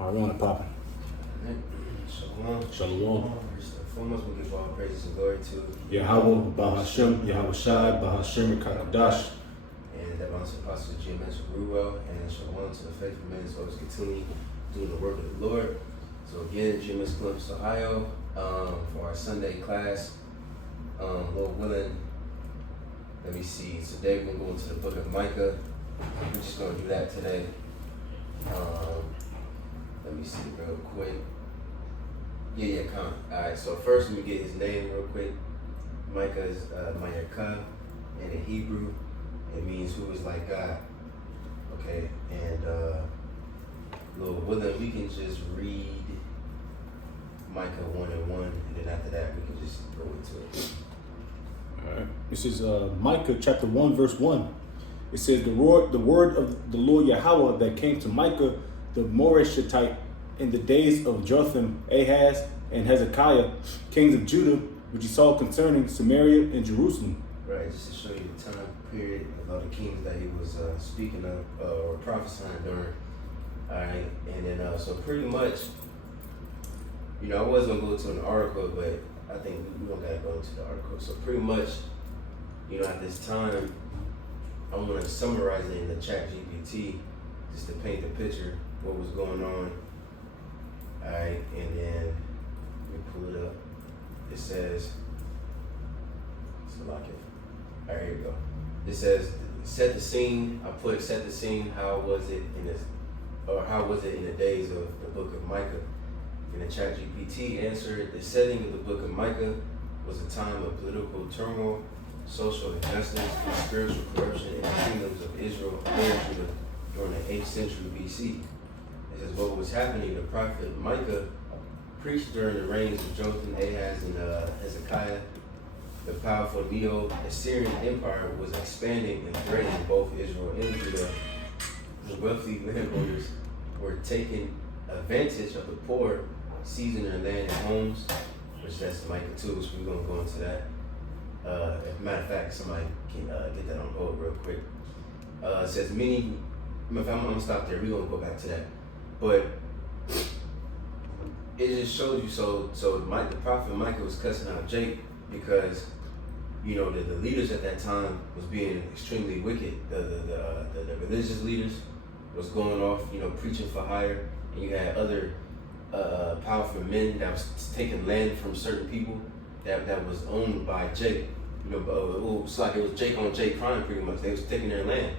All right, popping. Shalom. Shalom. First and foremost, we give all praises and glory to Yahweh, Bahashem, Yahweh Shai, Bahashem, Kakadash. and that bounce Apostle GMS Ruel, and shalom to the faithful men as always continue doing the work of the Lord. So again, GMS Columbus, Ohio, for our Sunday class. Lord willing, let me see. Today we're going to go into the book of Micah. We're just going to do that today. Let me see real quick. Come. Alright, so first let me get his name real quick. Micah is Micah, and in Hebrew it means who is like God. Okay, and Lord willing, we can just read Micah 1:1, and then after that we can just go into it. Alright. This is Micah chapter 1, verse 1. It says, the word of the Lord Yahweh that came to Micah the Moreshite in the days of Jotham, Ahaz, and Hezekiah, kings of Judah, which he saw concerning Samaria and Jerusalem. Right, just to show you the time period of all the kings that he was speaking of or prophesying during. Alright, and then so pretty much, I was going to go to an article, but I think we don't got to go into the article. So pretty much, at this time, I want to summarize it in the ChatGPT just to paint the picture what was going on. Alright, and then let me pull it up. It says, Alright, here we go. It says, set the scene. I put set the scene. How was it in the days of the book of Micah? And the ChatGPT answered, the setting of the book of Micah was a time of political turmoil, social injustice, and spiritual corruption in the kingdoms of Israel and Judah during the 8th century BC. It says what was happening. The prophet Micah preached during the reigns of Jotham, Ahaz, and Hezekiah. The powerful Neo-Assyrian Empire was expanding and threatening both Israel and Judah. The wealthy landowners were taking advantage of the poor, seizing their land and homes, which that's Micah 2, so we're going to go into that. As a matter of fact, somebody can get that on hold real quick. It says many, I'm going to stop there, we're going to go back to that. But it just shows you, so the prophet Micah was cussing out Jake because, the leaders at that time was being extremely wicked. The religious leaders was going off, preaching for hire, and you had other powerful men that was taking land from certain people that was owned by Jake. It's like it was Jake on Jake crime pretty much. They was taking their land,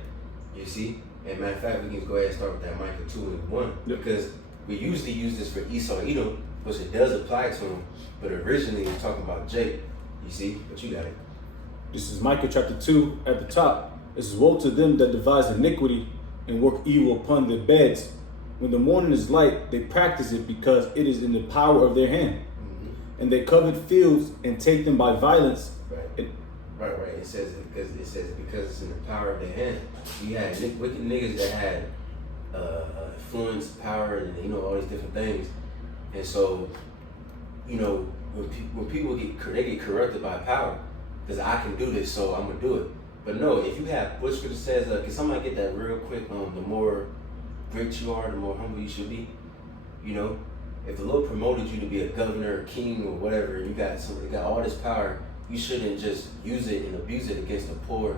you see? And matter of fact, we can go ahead and start with that Micah 2:1, because we usually use this for Esau and Edom, which it does apply to him, but originally it's talking about Jake, you see? But you got it. This is Micah chapter 2 at the top. It says, woe to them that devise iniquity and work evil upon their beds. When the morning is light, they practice it because it is in the power of their hand. Mm-hmm. And they covet fields and take them by violence. Right. It says because it's in the power of their hand. You had wicked niggas that had influence, power, and all these different things. And so, when people get corrupted by power, because I can do this, so I'm gonna do it. But no, if you have what scripture says, can somebody get that real quick? The more great you are, the more humble you should be. If the Lord promoted you to be a governor, or king, or whatever, and you got all this power, you shouldn't just use it and abuse it against the poor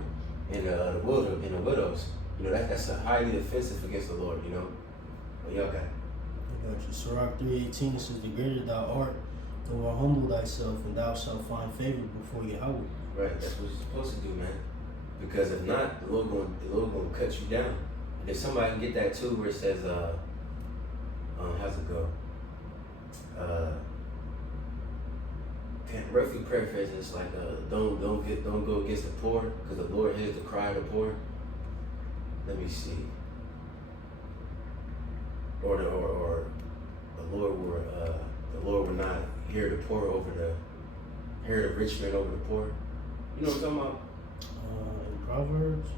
and the widows. That's highly offensive against the Lord. But y'all got it. I got you. Sirach 3:18 says, the greater thou art, the more humble thyself, and thou shalt find favor before Yahweh. Right, that's what you're supposed to do, man. Because if not, the Lord gonna cut you down. And if somebody can get that too, where it says, how's it go? Roughly paraphrasing, it's like don't go against the poor, because the Lord hears the cry of the poor. Let me see. Or the Lord will not hear the poor hear the rich man over the poor. You know what I'm talking about? In Proverbs,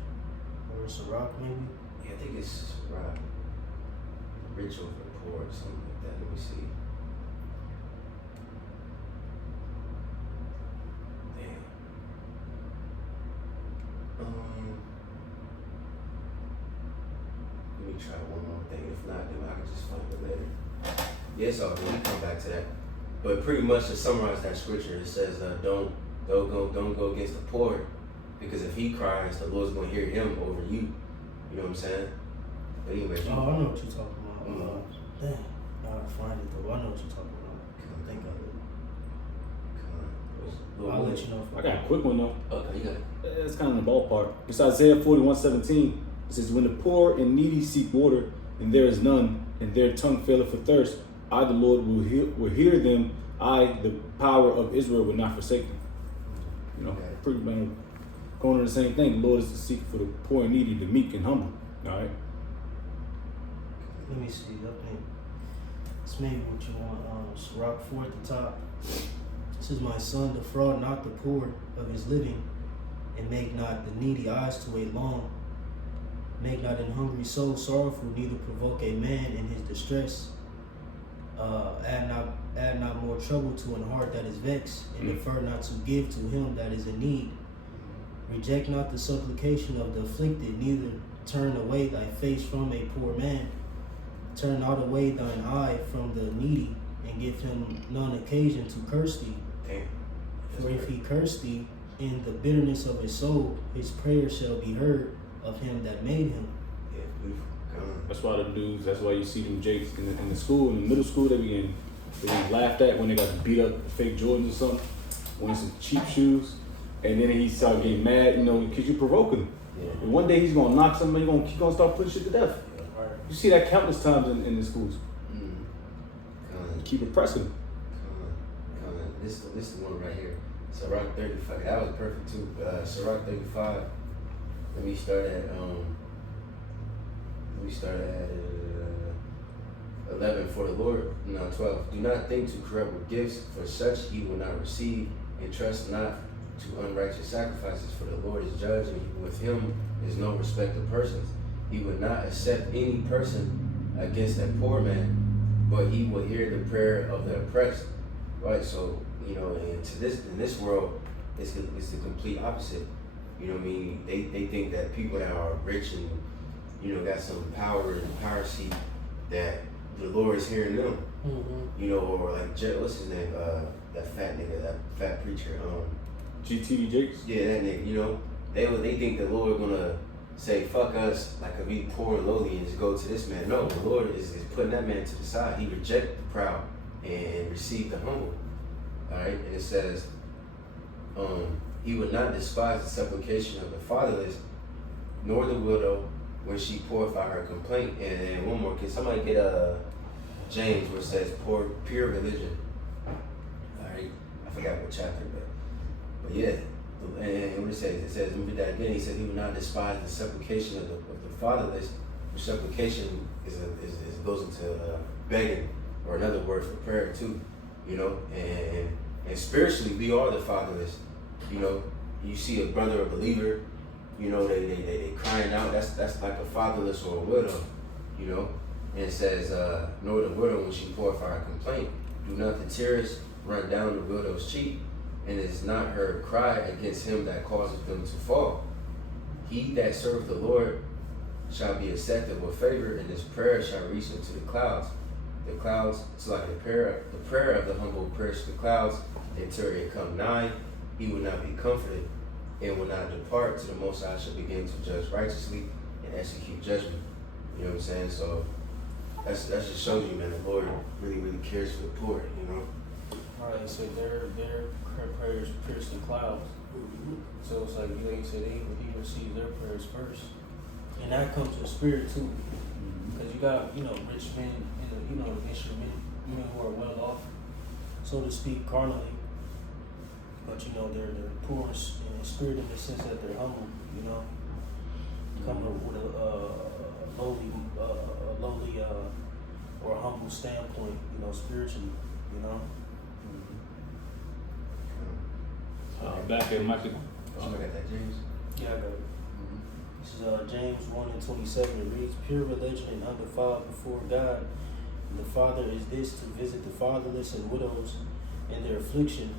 or Sirach maybe. Yeah, I think it's Sirach. Rich over the poor, or something like that. Let me see. Let me try one more thing. If not, then I can just find it later. Yes, we come back to that. But pretty much to summarize that scripture, it says, don't go against the poor, because if he cries, the Lord's going to hear him over you. You know what I'm saying? But anyways, I know what you're talking about. Dang, I gotta find it though. I know what you're talking about. I think of it. I'll let you know. I got a quick one though. Okay, you got it. It's kind of in the ballpark. It's Isaiah 41:17. It says, "When the poor and needy seek water, and there is none, and their tongue faileth for thirst, I, the Lord, will hear them. I, the power of Israel, will not forsake them." You know, pretty much going on the same thing. The Lord is to seek for the poor and needy, the meek and humble. All right. Let me see. I think it's maybe what you want. Sirach 4 at the top. It says, "My son, defraud not the poor of his living, and make not the needy eyes to wait long. Make not an hungry soul sorrowful, neither provoke a man in his distress. Add not more trouble to an heart that is vexed, and defer not to give to him that is in need. Reject not the supplication of the afflicted, neither turn away thy face from a poor man. Turn not away thine eye from the needy, and give him none occasion to curse thee. For if he curse thee in the bitterness of his soul, his prayer shall be heard of him that made him." Yeah, beautiful. That's why the dudes. That's why you see them Jakes in the school, in the middle school. They getting laughed at when they got beat up fake Jordans or something, wearing some cheap shoes, and then he started getting mad. You know, because you provoking him. Yeah. And one day he's gonna knock somebody. He's gonna start putting shit to death. Yeah. You see that countless times in the schools. Keep it pressing. This is the one right here. Sirach 35. That was perfect too. Sirach 35. Let me start at 11. For the Lord, 12. Do not think to corrupt with gifts, for such he will not receive, and trust not to unrighteous sacrifices, for the Lord is judge, and with him is no respect of persons. He will not accept any person against a poor man, but he will hear the prayer of the oppressed. Right? So, you know, and in this world, it's the complete opposite. You know what I mean? They think that people that are rich and, you know, got some power in the power seat, that the Lord is hearing them. You know, or like, what's his name? That fat nigga, that fat preacher. GTD Jakes? Yeah, that nigga, you know. They think the Lord gonna say, fuck us, like if we poor and lowly and just go to this man. No, the Lord is putting that man to the side. He rejected the proud and received the humble. Alright? And it says, he would not despise the supplication of the fatherless, nor the widow when she poureth out her complaint. And then one more, can somebody get James where it says pure religion? Alright? I forgot what chapter, but yeah. And what it says, let me read that again. He said he would not despise the supplication of the fatherless. For supplication goes into begging, or another word for prayer too. You know, and spiritually we are the fatherless. You know, you see a brother, a believer, you know, they crying out. That's like a fatherless or a widow. You know, and it says, nor the widow when she poureth out her complaint. Do not the tears run down the widow's cheek, and it is not her cry against him that causeth them to fall. He that serveth the Lord shall be accepted with favor, and his prayer shall reach into the clouds. The clouds, it's like the prayer of the humble prayers to the clouds until it come nigh. He will not be comforted and will not depart till the Most High shall begin to judge righteously and execute judgment. You know what I'm saying? So that just shows you, man, the Lord really, really cares for the poor, you know? Alright, so their prayers pierce the clouds. So it's like, you said, he receives their prayers first. And that comes with spirit too. Because you got, rich men, men who are well off, so to speak, carnally. But they're poor in spirit in the sense that they're humble, coming with a lowly or humble standpoint, spiritually, Back at Micah. Oh, I got that, James? Yeah, I got it. This is James 1:27. It reads, "Pure religion and undefiled before God. And the Father is this, to visit the fatherless and widows in their affliction,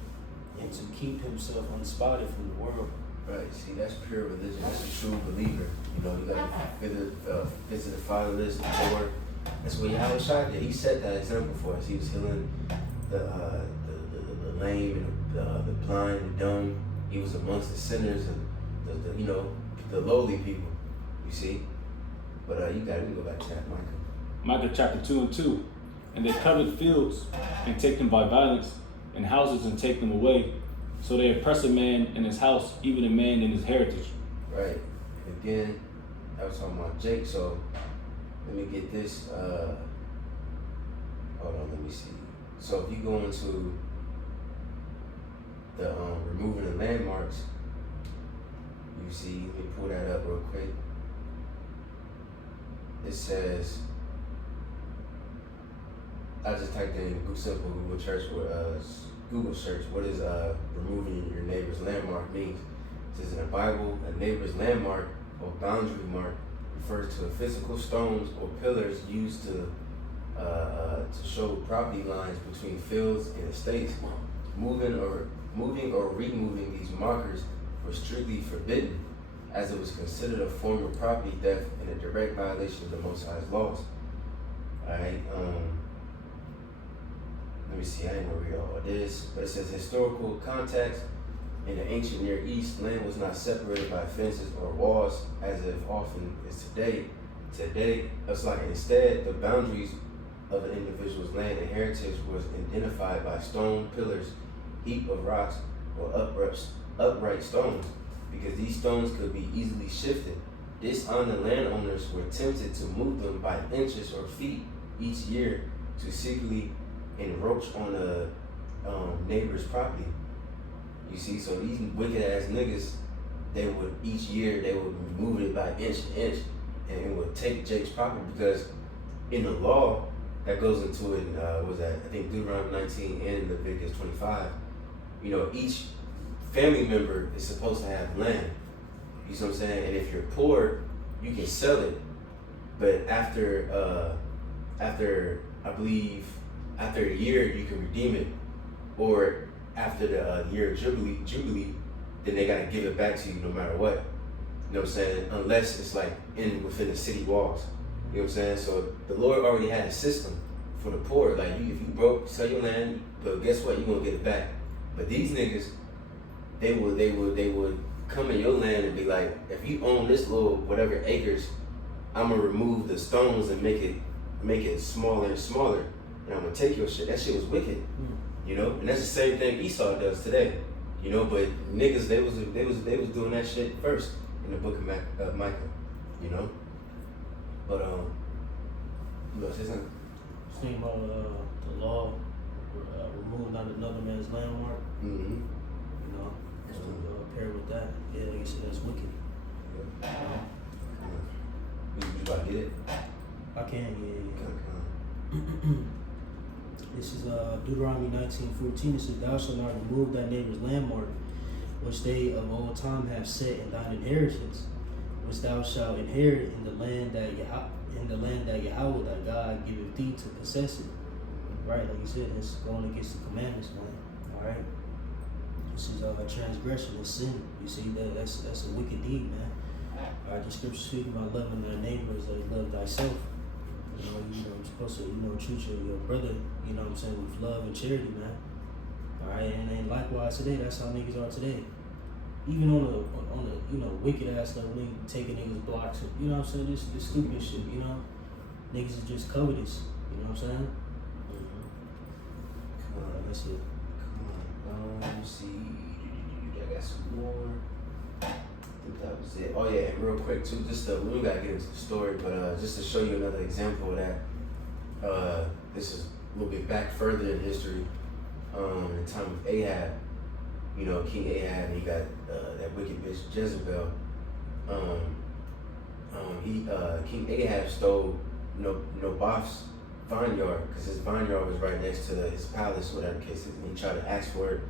and to keep himself unspotted from the world." Right, see, that's pure religion. That's a true believer. You got to visit the fatherless, the poor, That's what Yahweh shot did. He set that example for us. He was healing the lame and the blind, the dumb. He was amongst the sinners and the lowly people. You see, but we can go back to that, Micah. Micah chapter 2:2. And they covet fields and take them by violence, and houses and take them away. So they oppress a man in his house, even a man in his heritage. Right. And again, I was talking about Jake, so let me get this. Hold on, let me see. So if you go into the removing the landmarks, you see, let me pull that up real quick. It says, I just typed in simple Google search, what is removing your neighbor's landmark means. It says in the Bible, a neighbor's landmark or boundary mark refers to physical stones or pillars used to show property lines between fields and estates. Moving or removing these markers was strictly forbidden, as it was considered a form of property theft and a direct violation of the Most High's laws. Alright, let me see, I ain't gonna read all of this, but it says historical context. In the ancient Near East, land was not separated by fences or walls, as if often is today. It's like instead, the boundaries of an individual's land and heritage was identified by stone pillars, heap of rocks, or upright stones, because these stones could be easily shifted. Dishonest landowners were tempted to move them by inches or feet each year to secretly encroach on a neighbor's property. You see, so these wicked ass niggas, each year they would move it by inch to inch, and it would take Jake's property, because in the law that goes into it, I think Deuteronomy 19 and Leviticus 25, each family member is supposed to have land. You see what I'm saying? And if you're poor, you can sell it, but after I believe after a year you can redeem it, or after the year of Jubilee, then they gotta give it back to you no matter what. You know what I'm saying? Unless it's like within the city walls. You know what I'm saying? So the Lord already had a system for the poor. Like if you broke, sell your land, but guess what? You're gonna get it back. But these niggas, they would come in your land and be like, if you own this little whatever acres, I'm gonna remove the stones and make it smaller and smaller, and I'm gonna take your shit. That shit was wicked. And that's the same thing Esau does today, but niggas, they was doing that shit first in the book of Micah, but you know, say something? Think about the law removing another man's landmark. Mm-hmm. Just to pair with that, yeah, like you said, that's wicked. Yeah. You about to get it? I can, yeah. Come. This is Deuteronomy 19:14. It says, "Thou shalt not remove thy neighbor's landmark, which they of old time have set in thine inheritance, which thou shalt inherit in the land that Yahweh thy God giveth thee to possess it." Right, like you said, it's going against the commandments, man. All right. This is transgression, it's sin. You see that's a wicked deed, man. All right, the scripture speaks about loving thy neighbor as thou love thyself. You're supposed to, treat your brother, with love and charity, man. All right, and likewise today, that's how niggas are today. Even on the wicked ass stuff, niggas taking niggas blocks, this stupid shit, niggas is just covetous, you know what I'm saying? Come on, that's it. Let me see. I got some more. I think that was it. Oh yeah, and real quick too, we gotta get into the story, but just to show you another example of that. This is a little bit back further in history. In the time of Ahab, King Ahab, he got that wicked bitch Jezebel. King Ahab stole Naboth's vineyard, because his vineyard was right next to his palace, whatever the case is, and he tried to ask for it,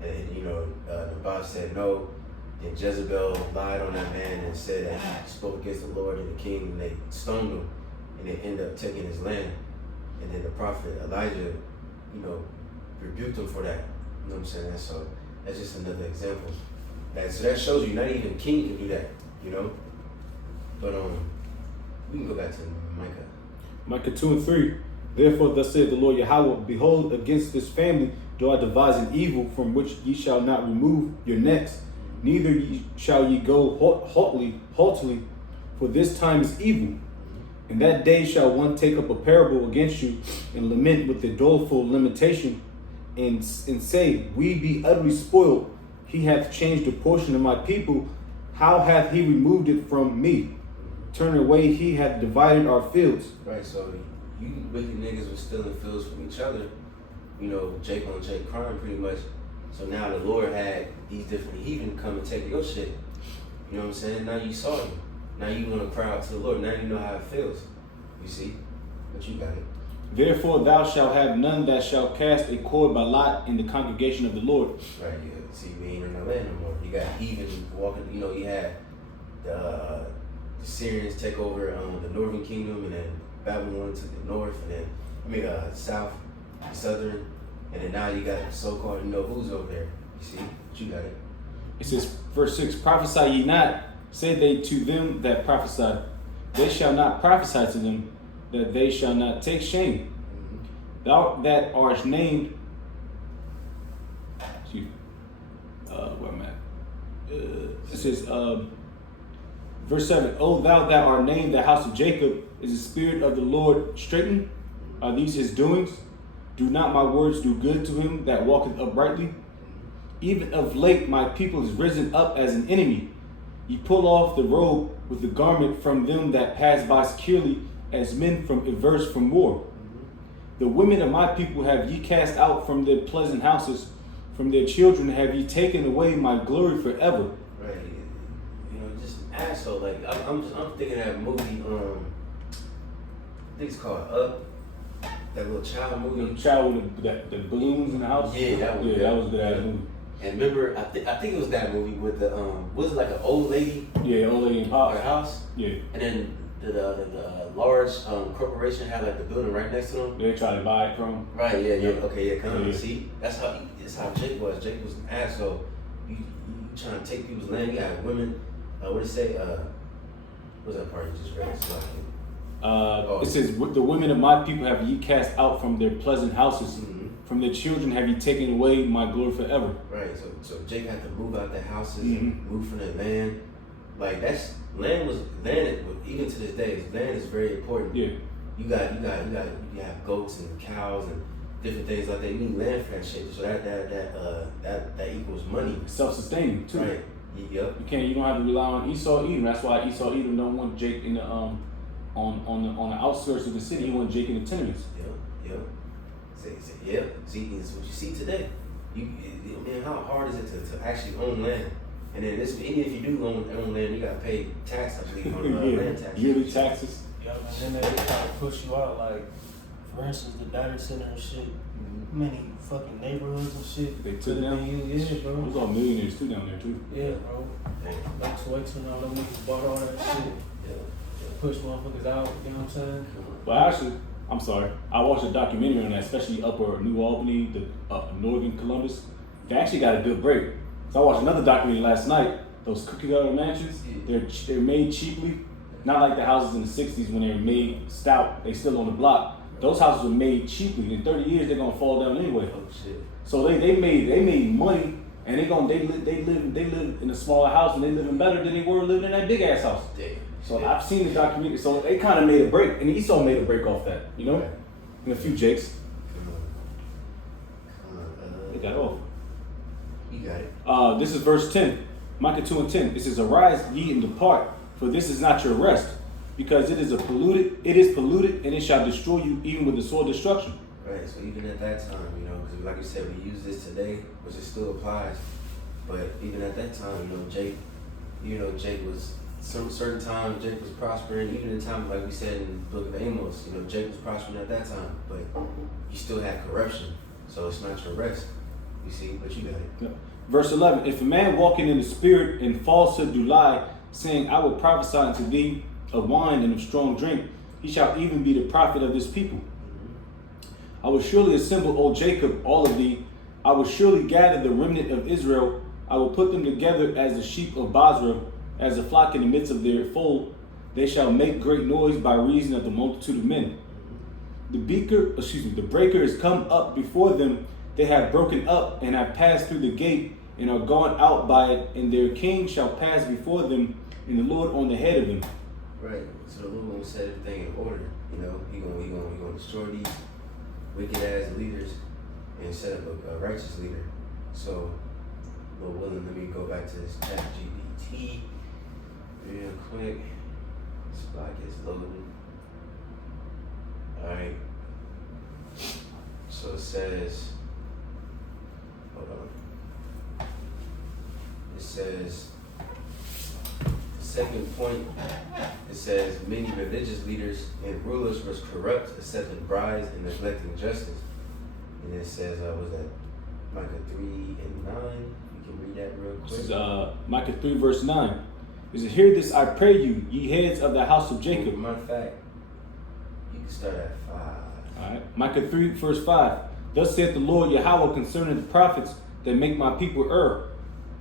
and Naboth said no. And Jezebel lied on that man and said that he spoke against the Lord and the king, and they stoned him, and they ended up taking his land. And then the prophet Elijah, rebuked him for that. You know what I'm saying? So that's just another example. So that shows you not even king can do that, But we can go back to Micah. Micah 2 and 3. Therefore, thus saith the Lord Yahweh, behold, against this family do I devise an evil from which ye shall not remove your necks, neither shall ye go haughtily, for this time is evil. In that day shall one take up a parable against you, and lament with the doleful lamentation, and say, we be utterly spoiled. He hath changed a portion of my people. How hath he removed it from me? Turn away, he hath divided our fields. Right, so you wicked niggas was stealing fields from each other. You know, Jake on Jake crime pretty much. So now the Lord had these different heathen come and take your shit. You know what I'm saying? Now you saw you. Now you want to cry out to the Lord. Now you know how it feels. You see? But you got it. Therefore thou shalt have none that shall cast a cord by lot in the congregation of the Lord. Right, yeah. See, we ain't in the land no more. You got heathen walking, you know, you had the Syrians take over the northern kingdom, and then Babylon took the north, and then, south, southern, and then now you got so-called, you know, who's over there. You see? But you got it. It says, verse 6, prophesy ye not, said they to them that prophesied. They shall not prophesy to them, that they shall not take shame. Thou that art named, where am I? It says, verse 7, O thou that art named the house of Jacob, is the spirit of the Lord straitened? Are these his doings? Do not my words do good to him that walketh uprightly? Even of late my people is risen up as an enemy. Ye pull off the robe with the garment from them that pass by securely, as men from averse from war. The women of my people have ye cast out from their pleasant houses, from their children have ye taken away my glory forever. Right, you know, just an asshole. Like I'm thinking of that movie. I think it's called Up. That little child movie. The child with the balloons in the house. Yeah, that was that was a good ass movie. And remember, I think it was that movie with the was it like an old lady? Yeah, old lady in Pop. Her house. Yeah. And then the large corporation had like the building right next to them. They try to buy it from. Right. Yeah. Okay. Yeah. Come on. Yeah. See, that's how Jake was. Jake was an asshole. You trying to take people's land. You got women. What did it say? What's that part you just read? It says, the women of my people have ye cast out from their pleasant houses. Mm-hmm. From their children have ye taken away my glory forever. Right. So Jake had to move out their houses and move from their land. Like land. Even to this day, land is very important. Yeah. You have goats and cows and different things like that. You need land for that shit. So that equals money. Self-sustaining too. Right. Yep. You don't have to rely on Esau Edom. That's why Esau Edom don't want Jake in the on the outskirts of the city. He want Jake in the tenements. Yep. Yeah. See, it's what you see today. Man, how hard is it to actually own land? And then even if you do own land, you gotta pay tax, I believe, on land tax. Yearly taxes. Yeah, and then they try to push you out. Like, for instance, the data center and shit. Many fucking neighborhoods and shit. They took down. Yeah, bro. There's all millionaires too down there too. Yeah, bro. Like Swex and all them niggas bought all that shit. Yeah. Push motherfuckers out. You know what I'm saying? But actually, I'm sorry. I watched a documentary on that, especially upper New Albany, the northern Columbus. They actually got a good break. So I watched another documentary last night. Those cookie cutter mansions, they're made cheaply. Not like the houses in the 60s when they were made stout. They still on the block. Those houses were made cheaply. In 30 years, they're gonna fall down anyway. Oh shit. So they made money, and they live in a smaller house, and they living better than they were living in that big ass house. Damn. So I've seen the documentary. So they kind of made a break, and Esau made a break off that, you know, and a few Jakes. They got off. You got it. This is verse 10, Micah 2 and 10. It says, "Arise ye and depart, for this is not your rest, because it is polluted, and it shall destroy you even with the sword of destruction." Right. So even at that time, you know, because like you said, we use this today, which it still applies. But even at that time, Jake was certain times Jake was prospering. Even in time, like we said in the book of Amos, Jake was prospering at that time, but you still had corruption. So it's not your rest. You see, but you got it. Yeah. Verse 11, "If a man walking in the spirit and falsehood do lie, saying, I will prophesy unto thee of wine and of strong drink, he shall even be the prophet of this people. I will surely assemble, O Jacob, all of thee. I will surely gather the remnant of Israel. I will put them together as the sheep of Basra, as a flock in the midst of their fold. They shall make great noise by reason of the multitude of men. the breaker is come up before them. They have broken up and have passed through the gate and are gone out by it, and their king shall pass before them, and the Lord on the head of them. Right. So the Lord gonna set everything in order. You know, he gonna destroy these wicked ass leaders and set up a righteous leader. So, Lord willing, let me go back to this chat GPT real quick. This block is loading. Alright. So it says, hold on. It says, the second point, it says, many religious leaders and rulers was corrupt, accepting bribes and neglecting justice. And it says, was that Micah 3 and 9? You can read that real quick. This is Micah 3 verse 9. It says, hear this, I pray you, ye heads of the house of Jacob. Matter of fact, you can start at 5. Alright. Micah 3 verse 5. Thus saith the Lord Yahweh concerning the prophets that make my people err.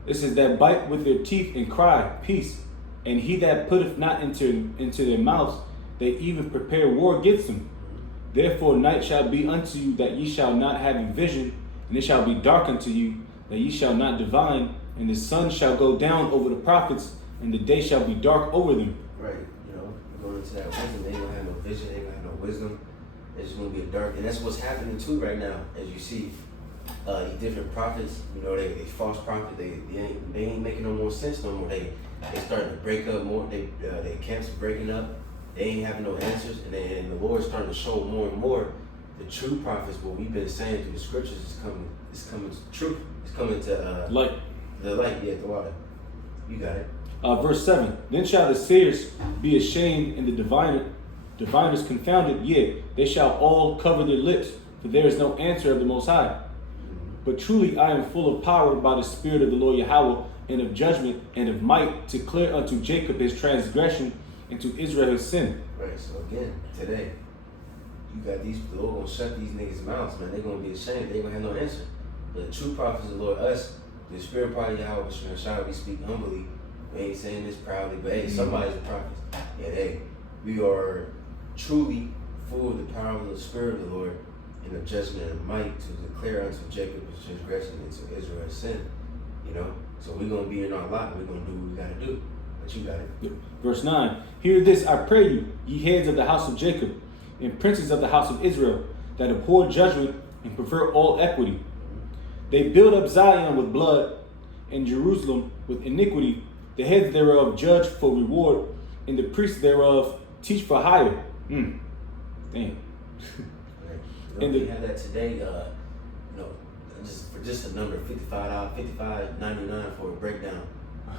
It says, that bite with their teeth and cry, peace. And he that putteth not into their mouths, they even prepare war against them. Therefore night shall be unto you, that ye shall not have a vision, and it shall be dark unto you, that ye shall not divine, and the sun shall go down over the prophets, and the day shall be dark over them. Right, you know, going into that wisdom, they ain't gonna have no vision, they ain't gonna have no wisdom. It's just gonna be a dark, and that's what's happening too right now, as you see. These different prophets, you know, they false prophets, they ain't making no more sense no more. They starting to break up more. They camps are breaking up. They ain't having no answers, and then the Lord's starting to show more and more the true prophets. What we've been saying through the scriptures is coming to truth. It's coming to Light. The light, the water. You got it. Verse 7. Then shall the seers be ashamed, and the diviners confounded. Yea, they shall all cover their lips, for there is no answer of the Most High. But truly I am full of power by the Spirit of the Lord Yahweh, and of judgment and of might, to clear unto Jacob his transgression, and to Israel his sin. Right, so again, today, you got the Lord gonna shut these niggas' mouths, man. They're gonna be ashamed, they ain't gonna have no answer. But the true prophets of the Lord, us, the Spirit part of Yahweh, shall we speak humbly. We ain't saying this proudly, but hey, somebody's a prophet. And hey, we are truly full of the power of the Spirit of the Lord, and of judgment and might, to declare unto Jacob his transgression, and to Israel his sin. You know? So we're going to be in our lot. We're going to do what we got to do. But you got it. Verse 9. Hear this, I pray you, ye heads of the house of Jacob, and princes of the house of Israel, that abhor judgment and prefer all equity. They build up Zion with blood, and Jerusalem with iniquity. The heads thereof judge for reward, and the priests thereof teach for hire. Damn. And we have that today, you know, just a number, $55, $55.99 for a breakdown.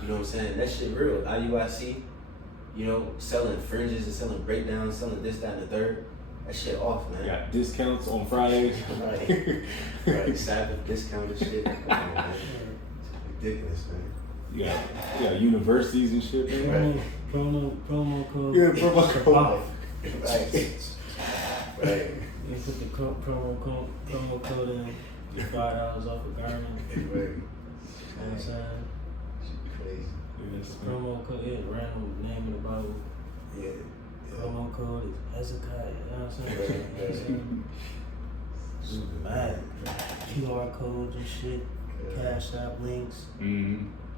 You know what I'm saying? That shit real. IUIC, you know, selling fringes and selling breakdowns, selling this, that, and the third. That shit off, man. Got discounts on Fridays. Right, Sabbath discount and shit. Come on, man. It's ridiculous, man. You got universities and shit, man. Right. Promo code. Yeah, promo code. Off. Right. You put the promo code in, get $5 off a garment. Right. You know what I'm saying? Crazy. Yes, Promo code, random name in the Bible. Yeah. Promo code is Hezekiah. You know what I'm saying? Mad. QR codes and shit, Cash App links,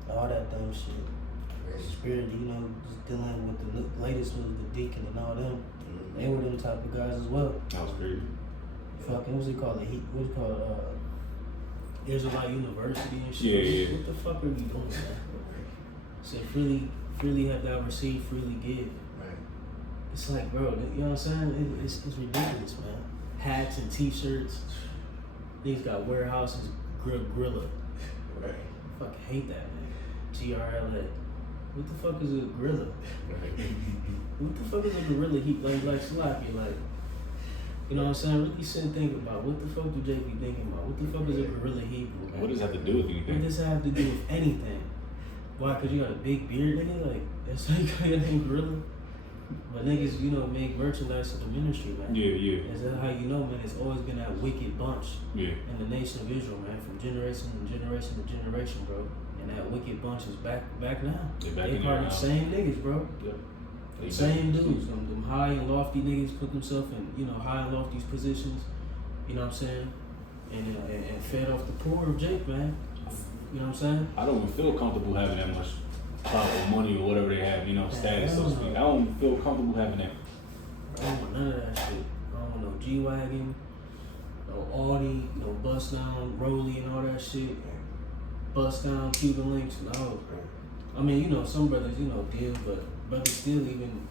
all that dumb shit. Spirit, you know, just dealing with the latest was the deacon and all them. They were them type of guys as well. That was crazy. Fucking, what's it called? What's it called? Israelite University and shit. Yeah. What the fuck are you doing, man? So freely have thou received, freely give. Right. It's like, bro, you know what I'm saying? It's ridiculous, man. Hats and t-shirts. These got warehouses, Grilla. Right. Fucking hate that, man. GRLA. What the fuck is a gorilla? What the fuck is a gorilla heap like Sloppy? Like, you know what I'm saying? Really sit and think about what the fuck do Jay be thinking about? What the fuck is a gorilla Hebrew? What does that have to do with anything? What does that have to do with anything? Why? Cause you got a big beard, nigga? Like, that's how you got your name gorilla? But niggas, you know, make merchandise of the ministry, man. Yeah. Is that how you know, man? It's always been that wicked bunch in the nation of Israel, man, from generation to generation to generation, bro. And that wicked bunch is back now. They're back they in part there of the now. same niggas, bro. Yep. Same dudes, them high and lofty niggas put themselves in, high and lofty positions. You know what I'm saying? And fed off the poor of Jake, man. You know what I'm saying? I don't even feel comfortable having that much clout or money or whatever they have, status, so to speak. I don't feel comfortable having that. I don't want none of that shit. I don't want no G-Wagon, no Audi, no bust down Rolly and all that shit. Bust down Cuban links, no. I mean, some brothers, deal, but brothers still even,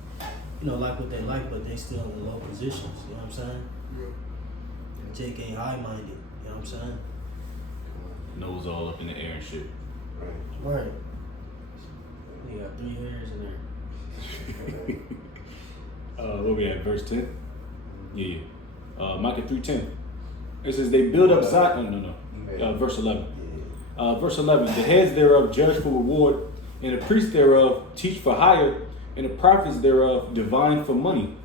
like what they like, but they still in low positions, you know what I'm saying? Yeah. Jake ain't high-minded, you know what I'm saying? Nose all up in the air and shit. Right. He got 3 hairs in there. What we at, verse 10? Yeah. Micah 3:10. It says, they build up Zion. No. Verse 11. Verse 11. The heads thereof judge for reward, and the priests thereof teach for hire, and the prophets thereof divine for money.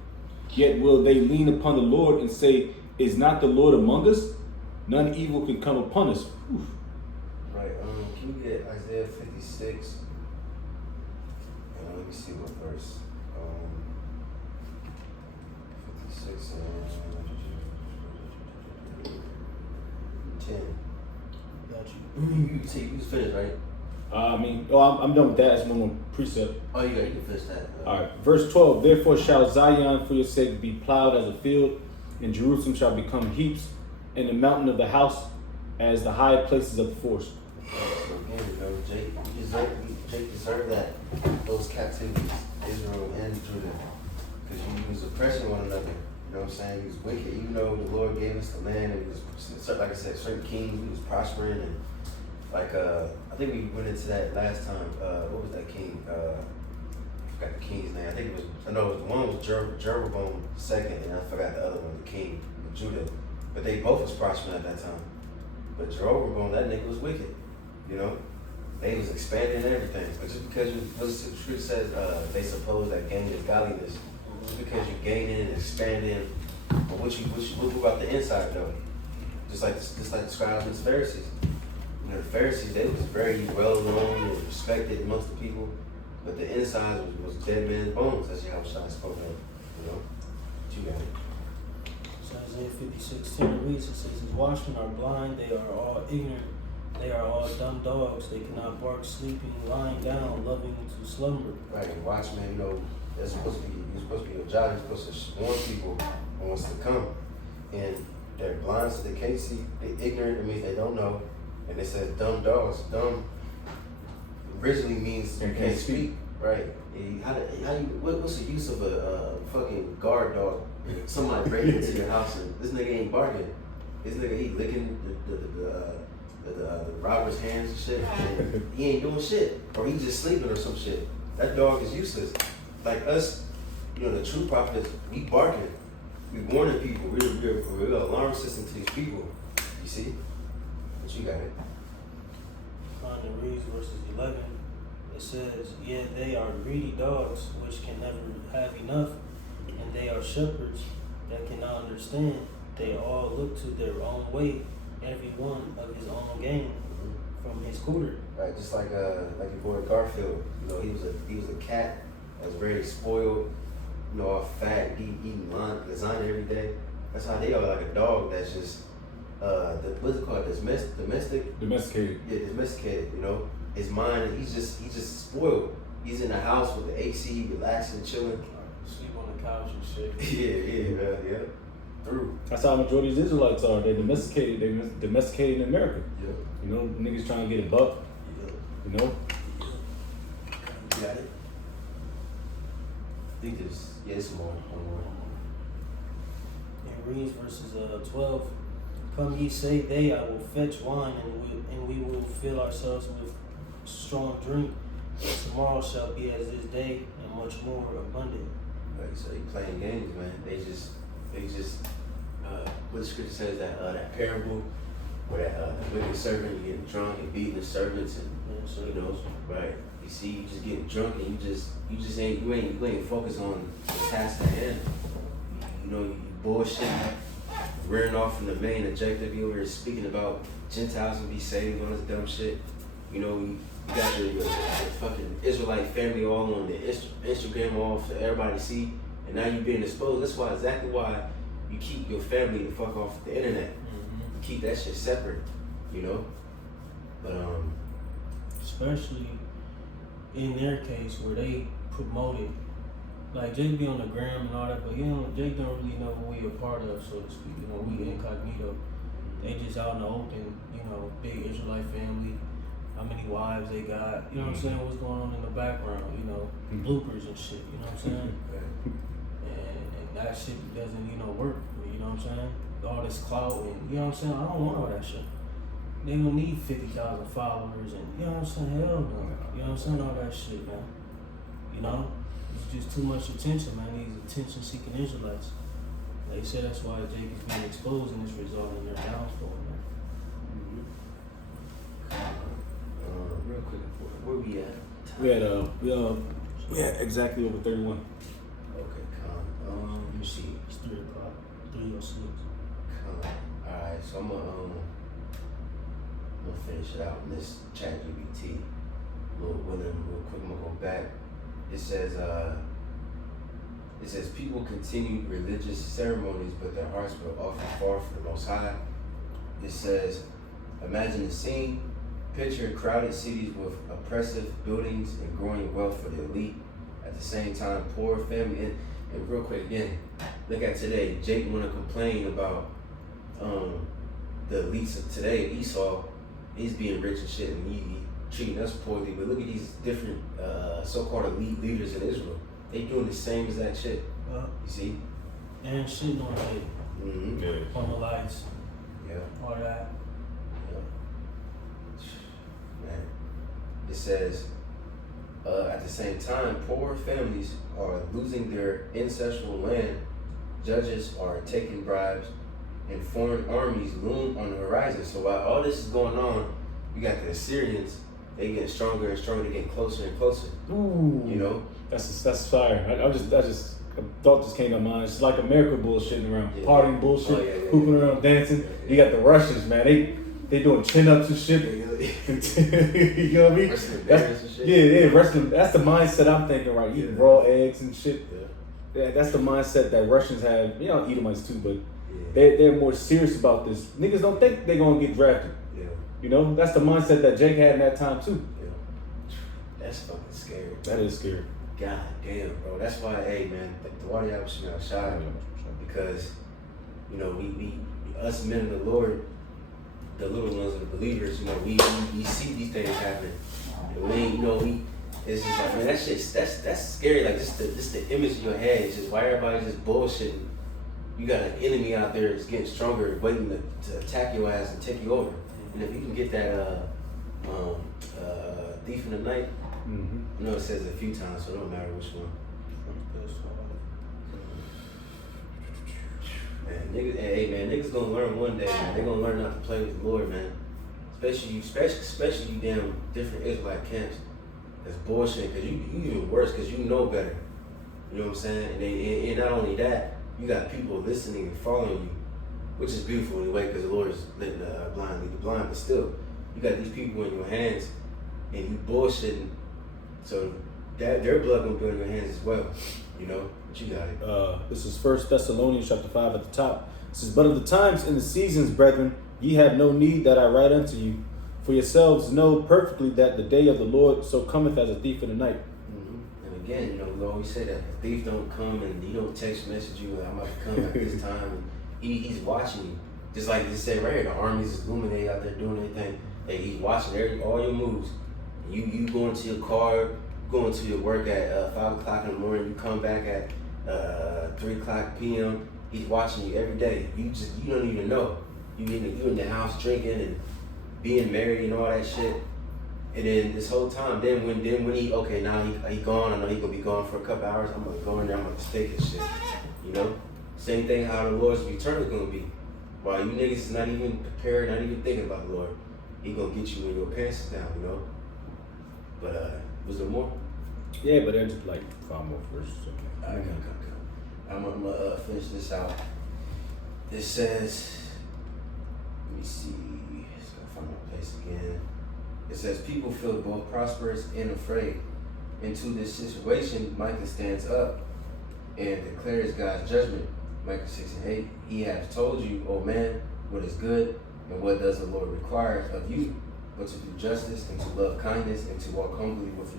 Yet will they lean upon the Lord and say, is not the Lord among us? None evil can come upon us. Oof. Right. Can you get Isaiah 56? Let me see what verse. 56 and 10. Got you. You can see, you just finished, right? I'm done with that. That's one more precept. Oh, you can finish that. All right. Verse 12. Therefore shall Zion for your sake be plowed as a field, and Jerusalem shall become heaps, and the mountain of the house as the high places of the forest. Again, Jake deserved that, those captivities, Israel and Judah, because you was oppressing one another. You know what I'm saying? He was wicked. Even though the Lord gave us the land, and was, like I said, certain kings, we was prospering, and I think we went into that last time. What was that king? I forgot the king's name. I think it was. One was Jeroboam II, and I forgot the other one, the king of Judah. But they both was prospering at that time. But Jeroboam, that nigga was wicked. They was expanding everything. But just because the scripture says they suppose that gain is godliness, just because you gaining and expanding, but what about the inside though? Just like the scribes and the Pharisees. The Pharisees, they was very well known and respected amongst the people, but the inside was dead man's bones, as Yahushua spoke of. But you got it. So Isaiah 56:10 reads, it says, his watchmen are blind, they are all ignorant, they are all dumb dogs, they cannot bark sleeping, lying down, loving to slumber. Right, and watchmen, that's supposed to be, you're supposed to be your job, you're supposed to warn people on what's to come. And they're blind, so they can't see, they're ignorant, it means they don't know. And it says dumb dogs. Dumb originally means you can't speak. Right. What's the use of a fucking guard dog? Somebody breaking into your house and this nigga ain't barking. This nigga, he licking the robber's hands and shit. And he ain't doing shit. Or he just sleeping or some shit. That dog is useless. Like us, the true prophets, we barking. We warning people. We're an alarm system to these people. You see? But you got it. Finally reads verses 11. It says, yeah, they are greedy dogs which can never have enough, and they are shepherds that cannot understand. They all look to their own way, every one of his own gain from his quarter. Right, just like your boy Garfield. He was a cat that was very spoiled, all fat, eating lasagna every day. That's how they are, like a dog that's just what's it called? Domesticated. Yeah, domesticated. His mind, he's just spoiled. He's in the house with the AC, relaxing, chilling. Sleep on the couch and shit. yeah. Through. That's how majority of Israelites are. They're domesticated. They're domesticated in America. Yeah. Niggas trying to get a buck. Yeah. You got it. I think there's some more. It reads verses 12. Come ye say they, I will fetch wine, and we will fill ourselves with strong drink. Tomorrow shall be as this day, and much more abundant. Like you say, playing games, man. They just what the scripture says that parable where that wicked servant, you getting drunk and beating the servants, and right. You see, you just getting drunk and you ain't focused on the task at hand. You bullshit. Rearing off from the main objective. You over here speaking about Gentiles will be saved, all this dumb shit. You got your fucking Israelite family all on the Instagram all for everybody to see, and now you being exposed. That's why exactly why you keep your family the fuck off the internet. You keep that shit separate, you know. But especially in their case where they promote it, like Jake be on the gram and all that, but Jake don't really know who we a part of, so to speak. You know, we incognito. They just out in the open, you know, big Israelite family, how many wives they got, you know what I'm saying, what's going on in the background, you know, bloopers and shit, you know what I'm saying? and that shit doesn't, work, you know what I'm saying? All this clout and, you know what I'm saying, I don't want all that shit. They don't need 50,000 followers and, you know what I'm saying, hell no, you know what I'm saying, all that shit, man. You know, it's just too much attention, man, these attention-seeking Israelites. They say that's why Jake is being exposed and it's resulting in their downfall, man. real quick, where we at? We had exactly over 31. Okay, let me see. It's 3 o'clock, 3:06. Alright, so I'm gonna finish it out in this ChatGPT. Real quick, I'm gonna go back. It says people continue religious ceremonies, but their hearts were often far from the Most High. It says, imagine the scene. Picture crowded cities with oppressive buildings and growing wealth for the elite. At the same time, poor family. And real quick again, look at today. Jake want to complain about the elites of today. Esau, he's being rich and shit, and he treating us poorly. But look at these different so-called elite leaders in Israel. They doing the same exact shit. You see? And shitting on it. Yeah. On the lights. Yeah. All that. Man. It says, at the same time, poor families are losing their ancestral land. Judges are taking bribes, and foreign armies loom on the horizon. So while all this is going on, you got the Assyrians. They getting stronger and stronger. They getting closer and closer. Ooh. You know. That's fire. I thought this came to mind. It's like America bullshitting around, partying bullshit, hooping around, dancing. You got the Russians, man. They doing chin ups and shit. You know what I mean? Wrestling. That's the mindset I'm thinking, right? Eating raw eggs and shit. Yeah, that's the mindset that Russians have. You know, Edomites too, but they're more serious about this. Niggas don't think they're gonna get drafted. Yeah. You know, that's the mindset that Jake had in that time too. Yeah. That's fucking scary. That is scary. God damn, bro. That's why, hey, man, the water y'all should not shy, because, we us men of the Lord, the little ones of the believers, we see these things happening. And it's just like, man, that shit, that's scary. Like, just the image in your head is just why everybody's just bullshitting. You got an enemy out there that's getting stronger, waiting to attack your ass and take you over. And if you can get that thief in the night, I know it says it a few times, so it don't matter which one. Man, niggas gonna learn one day, man. They gonna learn not to play with the Lord, man. Especially you damn different Israelite camps. That's bullshit, because you even worse, because you know better. You know what I'm saying? And not only that, you got people listening and following you, which is beautiful anyway, because the Lord is letting the blind lead the blind. But still, you got these people in your hands, and you bullshitting. So that their blood gonna be on your hands as well, but you got it. This is 1 Thessalonians chapter 5 at the top. It says, but of the times and the seasons, brethren, ye have no need that I write unto you. For yourselves know perfectly that the day of the Lord so cometh as a thief in the night. And again, we always say that the thief don't come and he don't text message you, I'm about to come at this time. And he's watching you. Just like they say right here, the armies is illuminated out there doing their thing. Like, he's watching all your moves. You go into your car, going to your work at 5 o'clock in the morning, you come back at 3 o'clock p.m., he's watching you every day. You don't even know. You in the house drinking and being married and all that shit. And then this whole time, then when he, okay, now he gone, I know he gonna be gone for a couple hours, I'm gonna go in there, I'm gonna steak his shit. Same thing how the Lord's return is gonna be. While you niggas is not even prepared, not even thinking about the Lord, he gonna get you when your pants is down, But was there more? Yeah, but there's like 5 more verses. Okay. I'm gonna finish this out. It says, let me see, just gotta find my place again. It says, people feel both prosperous and afraid. Into this situation, Micah stands up and declares God's judgment. Micah 6:8, he has told you, O man, what is good, and what does the Lord require of you, but to do justice, and to love kindness, and to walk humbly with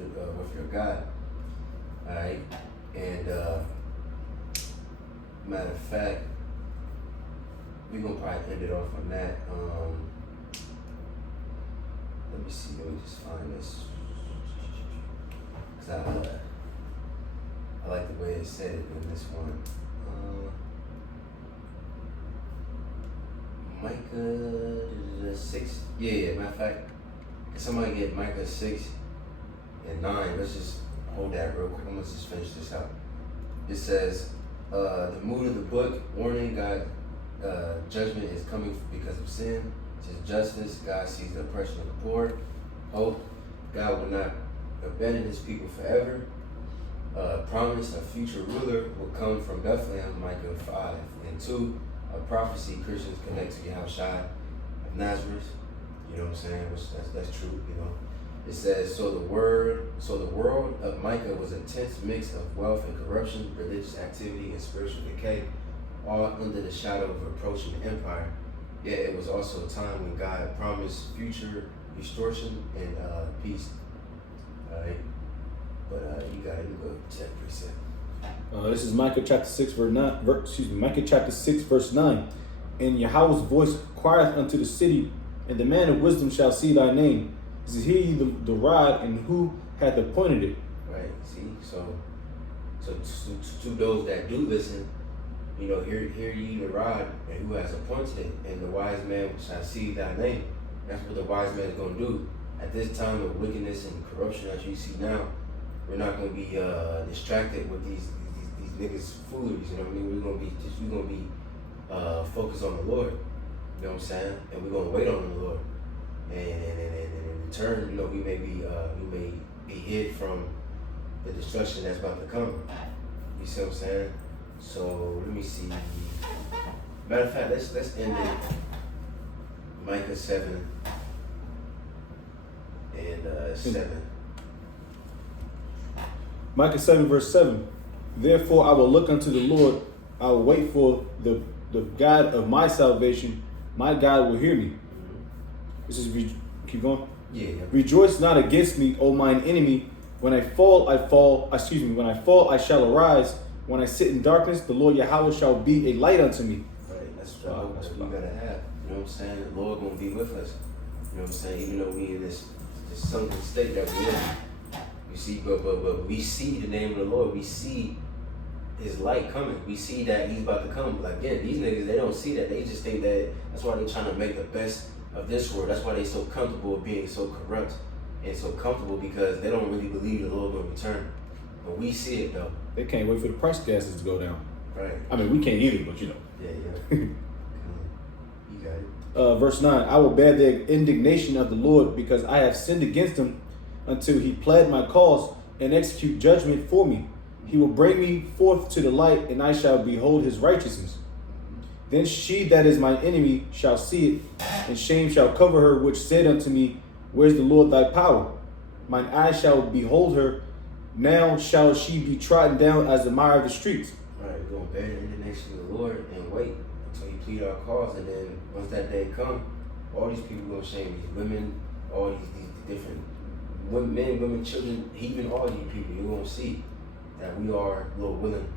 your God. All right, and matter of fact, we're gonna probably end it off on that. Let me see. Let me just find this. Cause I like the way it said it in this one. Micah 6. Yeah. Matter of fact, can somebody get Micah 6 and 9? Let's just hold that real quick. I'm gonna just finish this out. It says, the mood of the book, warning God, judgment is coming because of sin. It says justice, God sees the oppression of the poor. Hope, God will not abandon his people forever. Promise, a future ruler will come from Bethlehem, Micah 5 and 2. A prophecy Christians connect to Yahushua of Nazareth. You know what I'm saying? Which that's true, you know. It says, so the world of Micah was a tense mix of wealth and corruption, religious activity and spiritual decay, all under the shadow of approaching empire. Yet it was also a time when God promised future restoration and peace. All right, but you got it. You go to that precept. This is Micah chapter 6 verse 9. Micah chapter 6 verse 9. And Yahweh's voice crieth unto the city, and the man of wisdom shall see thy name. This is hear ye the rod, and who hath appointed it? Right. See, so to those that do listen, you know, hear ye the rod, and who has appointed it, and the wise man shall see thy name. That's what the wise man is going to do. At this time of wickedness and corruption that you see now, we're not going to be distracted with these niggas fooleries. You know what I mean? We're going to be focused on the Lord. You know what I'm saying? And we're going to wait on the Lord. And in turn, you know, we may be hid from the destruction that's about to come. You see what I'm saying? So let me see. Matter of fact, let's end it. Micah 7 and 7. Micah 7 verse 7. Therefore I will look unto the Lord. I will wait for the God of my salvation. My God will hear me. This is keep going. Yeah. Rejoice not against me, O mine enemy. When I fall, I fall. When I fall, I shall arise. When I sit in darkness, the Lord Yahweh shall be a light unto me. Right. That's what we gotta have. You know what I'm saying? The Lord gonna be with us. You know what I'm saying? Even though we in this sunken state that we're in. You see, but we see the name of the Lord. We see his light coming. We see that he's about to come. Like, again, these niggas, they don't see that. They just think that that's why they're trying to make the best of this world. That's why they're so comfortable being so corrupt and so comfortable, because they don't really believe the Lord will return. But we see it though. They can't wait for the price gases to go down. Right. I mean, we can't either, but you know. Yeah. You got it. Verse 9, I will bear the indignation of the Lord, because I have sinned against him, until he plead my cause and execute judgment for me. He will bring me forth to the light, and I shall behold his righteousness. Then she that is my enemy shall see it, and shame shall cover her, which said unto me, where's the Lord thy power? Mine eyes shall behold her. Now shall she be trodden down as the mire of the streets. Right, we're going to bear the indignation of the Lord and wait until he plead our cause. And then once that day come, all these people going to shame these women, all these different men, women, children, even all these people. You're going to see that we are Lord willing,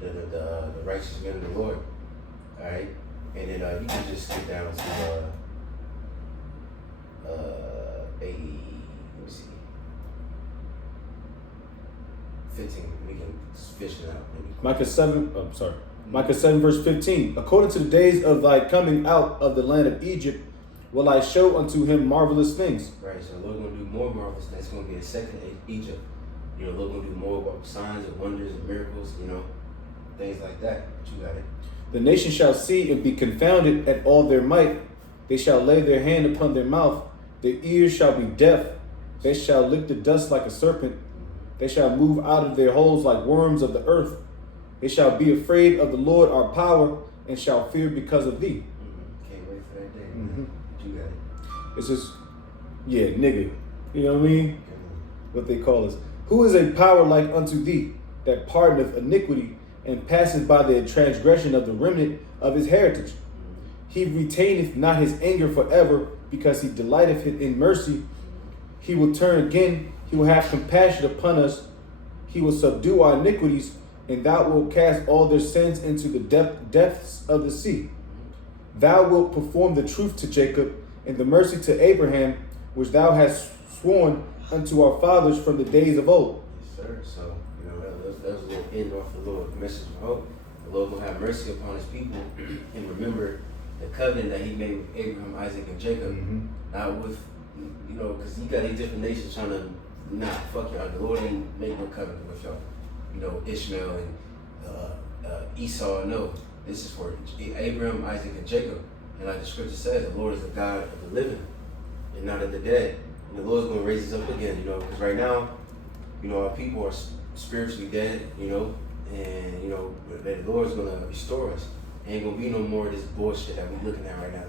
the righteous men of the Lord. All right, and then you can just skip down to let me see, 15. We can fish it out. Maybe. Micah 7 verse 15. According to the days of thy coming out of the land of Egypt, will I show unto him marvelous things. Right, so the Lord gonna do more marvelous. That's gonna be a second Egypt. You know, the Lord gonna do more signs and wonders and miracles. You know, things like that. But you got it. The nation shall see and be confounded at all their might. They shall lay their hand upon their mouth. Their ears shall be deaf. They shall lick the dust like a serpent. They shall move out of their holes like worms of the earth. They shall be afraid of the Lord our power, and shall fear because of thee. Can't wait for that day. You got it. This is Yeah, nigga. You know what I mean? What they call us. Who is a power like unto thee, that pardoneth iniquity, and passeth by the transgression of the remnant of his heritage? He retaineth not his anger forever, because he delighteth in mercy. He will turn again, he will have compassion upon us. He will subdue our iniquities, and thou wilt cast all their sins into the depths of the sea. Thou wilt perform the truth to Jacob, and the mercy to Abraham, which thou hast sworn unto our fathers from the days of old. Yes, sir. So, you know, that was a little end off the Lord. Message of hope. The Lord will have mercy upon his people and remember the covenant that he made with Abraham, Isaac, and Jacob. Mm-hmm. Not with, you know, because you got these different nations trying to, nah, fuck y'all. The Lord ain't make no covenant with y'all. You know, Ishmael and Esau. No, this is for Abraham, Isaac, and Jacob. And like the scripture says, the Lord is the God of the living and not of the dead. And the Lord's going to raise us up again, you know, because right now, you know, our people are spiritually dead, you know, and, you know, the Lord's going to restore us. Ain't going to be no more of this bullshit that we're looking at right now.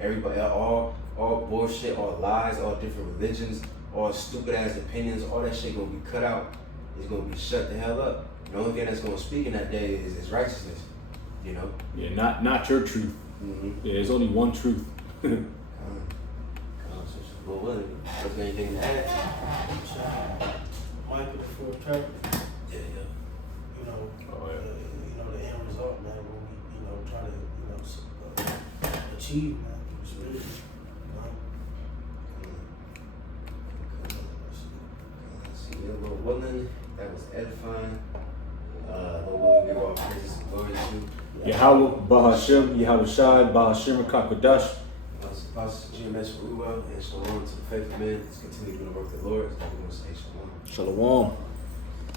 Everybody, all bullshit, all lies, all different religions, all stupid ass opinions, all that shit going to be cut out. It's going to be shut the hell up. The only thing that's going to speak in that day is righteousness, you know? Yeah, not your truth. Mm-hmm. Yeah, there's only one truth. Well, what? Was there anything to add? Micah, the fourth chapter. Yeah. You know, Oh, yeah. you know the end result, man. When we, you know, try to, achieve, man. It's really, you know. See, Lord willing, that was edifying. Lord willing, give all praises and glory to. Yahweh, Bahashem, Yahweh Shai, Bahashem, Kakadash. Apostle Jim Ruel and shalom to the faithful men. Let's continue doing the work of the Lord. We're going to say shalom. Shalom.